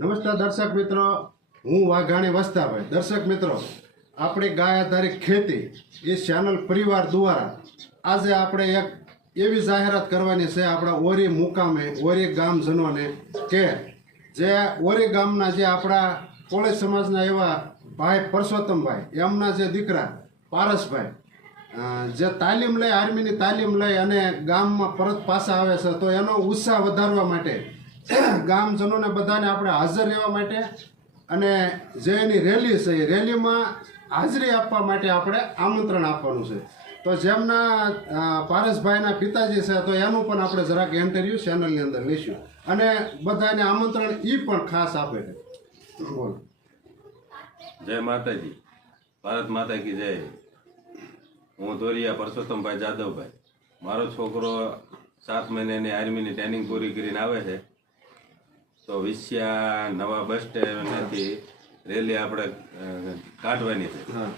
નમસ્કાર દર્શક મિત્રો. હું વાઘાણી વસ્તાભાઈ. દર્શક મિત્રો, આપણી ગાય આધારિત ખેતી એ ચેનલ પરિવાર દ્વારા આજે આપણે એક એવી જાહેરાત કરવાની છે આપણા ઓરી મુકામે, ઓરી ગામજનોને કે જે ઓરી ગામના જે આપણા કોળી સમાજના એવા ભાઈ પરસોત્તમભાઈ, એમના જે દીકરા પારસભાઈ જે તાલીમ લઈ આર્મીની તાલીમ લઈ અને ગામમાં પરત પાછા આવે છે, તો એનો ઉત્સાહ વધારવા માટે ગામજનોને બધાને આપણે હાજર રહેવા માટે અને જે એની રેલી છે, એ રેલીમાં હાજરી આપવા માટે આપણે આમંત્રણ આપવાનું છે. તો જેમના પારસભાઈના પિતાજી છે, તો એનું પણ આપણે જરાક ઇન્ટરવ્યુ ચેનલની અંદર લઈશું. અને બધાને આમંત્રણ એ પણ ખાસ આપે છે. બોલો. જય માતાજી. ભારત માતા કી જય. હું ધોરિયા પરસોત્તમભાઈ જાદવભાઈ. મારો છોકરો સાત મહિનાની આર્મીની ટ્રેનિંગ પૂરી કરીને આવે છે. તો વિસ્યા નવા બસ સ્ટેન્ડથી રેલી આપણે કાઢવાની છે. હા.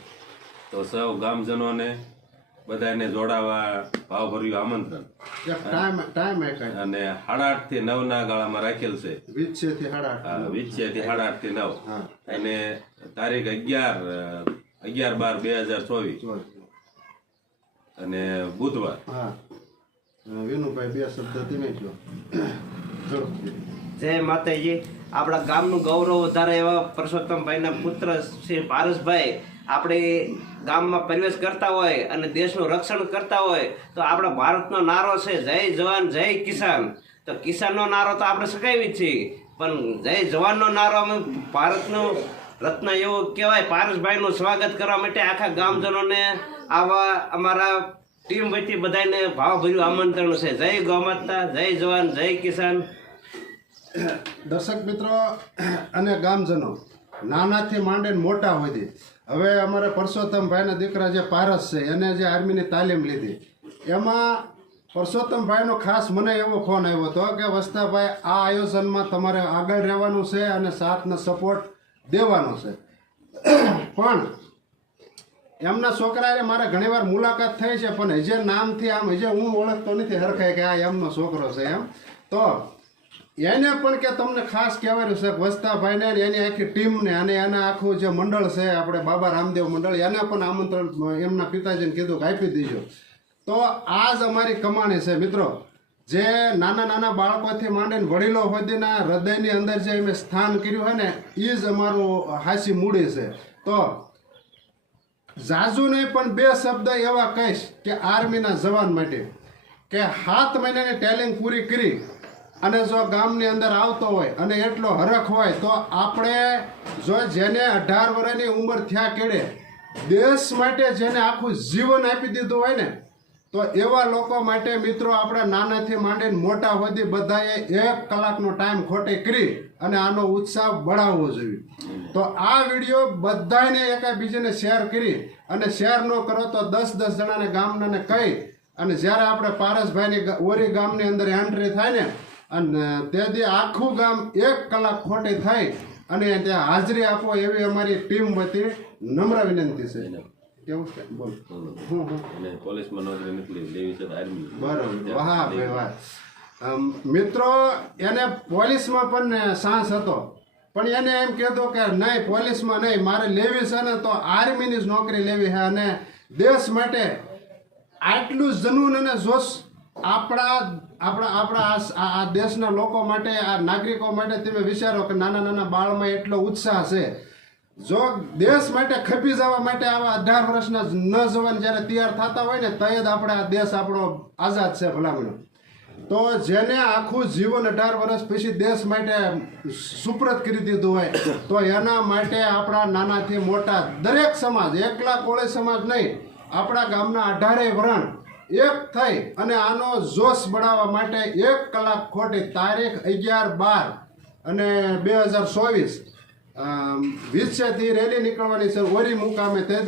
તો સૌ ગામજનોને બધાને જોડાવા ભાવભર્યું આમંત્રણ. અને સાડા આઠથી નવના ગાળામાં રાખેલ છે. વીજ છે થી સાડા આઠ. આઠથી નવ. હા. અને તારીખ અગિયાર અગિયાર બાર બે હજાર ચોવીસ. અને બુધવાર. વિનુભાઈ બે શબ્દ તમે કહો. જય માતાજી. આપણા ગામનું ગૌરવ વધારે એવા પરસોત્તમભાઈના પુત્ર શ્રી પારસભાઈ આપણે ગામમાં પ્રવેશ કરતા હોય અને દેશનું રક્ષણ કરતા હોય તો આપણા ભારતનો નારો છે જય જવાન, જય કિસાન. તો કિસાનનો નારો તો આપણે સગાવી જ છીએ, પણ જય જવાનનો નારો અમે ભારતનો રત્ન એવો કહેવાય, પારસભાઈનું સ્વાગત કરવા માટે આખા ગામજનોને આવા અમારા ટીમ વતી બધાને ભાવભર્યું આમંત્રણ છે. જય ગૌમાતા જય જવાન, જય કિસાન. દર્શક મિત્રો અને ગામજનો, નાનાથી માંડીને મોટા સુધી. હવે અમારે પરસોત્તમભાઈના દીકરા જે પારસ છે, એને જે આર્મીની તાલીમ લીધી. એમાં પરસોત્તમભાઈનો ખાસ મને એવો ફોન આવ્યો હતો કે, વસ્તાભાઈ, આ આયોજનમાં તમારે આગળ રહેવાનું છે અને સાથને સપોર્ટ દેવાનો છે. પણ એમના છોકરાએ મારે ઘણીવાર મુલાકાત થઈ છે, પણ હજે નામથી આમ, હજે હું ઓળખતો નથી હરખાય કે આ એમનો છોકરો છે એમ. તો એને પણ કે તમને ખાસ કહેવાનું છે વસ્તાભાઈને એની આખી ટીમને અને એના આખું જે મંડળ છે, આપણે બાબા રામદેવ મંડળ, એને પણ આમંત્રણ, એમના પિતાજીને કીધું કે આપી દીજો. તો આ જ અમારી કમાણી છે મિત્રો. જે નાના નાના બાળકોથી માંડીને વડીલો સુધીના હૃદયની અંદર જે અમે સ્થાન કર્યું હોય ને એ જ અમારું હાસી મૂડી છે. તો ઝાઝુ નહીં, પણ બે શબ્દ એવા કહીશ કે આર્મીના જવાન માટે. કે સાત મહિનાની ટેલિંગ પૂરી કરી અને જો ગામની અંદર આવતો હોય અને એટલો હરખ હોય તો આપણે જો જેને અઢાર વર્ષની ઉંમર થયા કેડે દેશ માટે જેને આખું જીવન આપી દીધું હોય ને, તો એવા લોકો માટે મિત્રો આપણે નાનાથી માંડીને મોટા સુધી બધાએ એક કલાકનો ટાઈમ ખોટે કરી અને આનો ઉત્સાહ બળાવવો જોઈએ. તો આ વીડિયો બધાને એકાબીજાને શેર કરી અને શેર ન કરો તો દસ દસ જણાને ગામનાને કહી અને જ્યારે આપણે પારસભાઈની ઓરી ગામની અંદર એન્ટ્રી થાય ને અને તેથી આખું ગામ એક કલાક ખોટી થાય અને ત્યાં હાજરી આપો એવી અમારી ટીમ વતી નમ્ર વિનંતી છે. કેવું છે? બોલ. અને પોલીસમાં નોકરી નીકળી લેવી છે આર્મી બરોબર. વાહ ભાઈ વાહ. મિત્રો એને પોલીસમાં પણ સાંસ હતો. પણ એને એમ કહેતો કે નહીં પોલીસમાં નહીં મારે લેવી છે ને તો આર્મીની જ નોકરી લેવી છે અને દેશ માટે આટલું જનૂન અને જોશ આપણા આપણા આપણા આ- દેશના લોકો માટે, આ નાગરિકો માટે તમે વિચારો કે નાના નાના બાળમાં એટલો ઉત્સાહ છે. જો દેશ માટે ખપી જવા માટે આવા અઢાર વર્ષના ન જવાન જ્યારે તૈયાર થતા હોય ને, તય જ આપણે આ દેશ આપણો આઝાદ છે ભલામણો. તો જેને આખું જીવન અઢાર વર્ષ પછી દેશ માટે સુપ્રત કરી દીધું હોય, તો એના માટે આપણા નાનાથી મોટા દરેક સમાજ, એકલા કોળી સમાજ નહીં, આપણા ગામના અઢારે વરણ એક થઈ અને આનો જોશ બળાવવા માટે એક કલાક ખોટી તારીખ અગિયાર બાર અને બે હજાર ચોવીસ. વિશ્વથી રેલી નીકળવાની છે. ઓરી મુકામે તે